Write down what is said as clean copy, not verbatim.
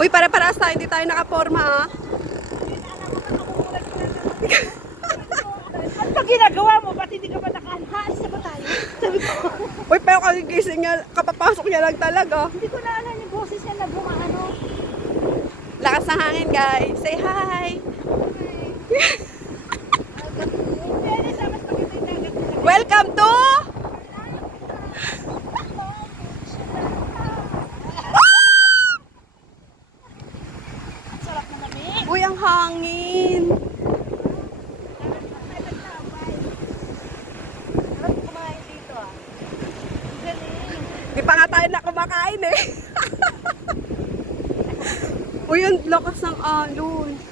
Uy, para-paras tayo, hindi tayo nakaporma ah. Ano ba ginagawa mo? Ba't hindi ka ba nakaanhaas na ba tayo? Sabi ko, Uy, pero kagigising niya, kapapasok niya lang talaga. hindi ko na alam yung boses niya na bumaano. Lakas ng hangin, guys. Say hi! Welcome to... Sarap na namin. Uy, ang hangin. Sarap kumain dito ah. Galing. Di pa nga tayo na kumakain eh. Uy, ang lakas ng alon.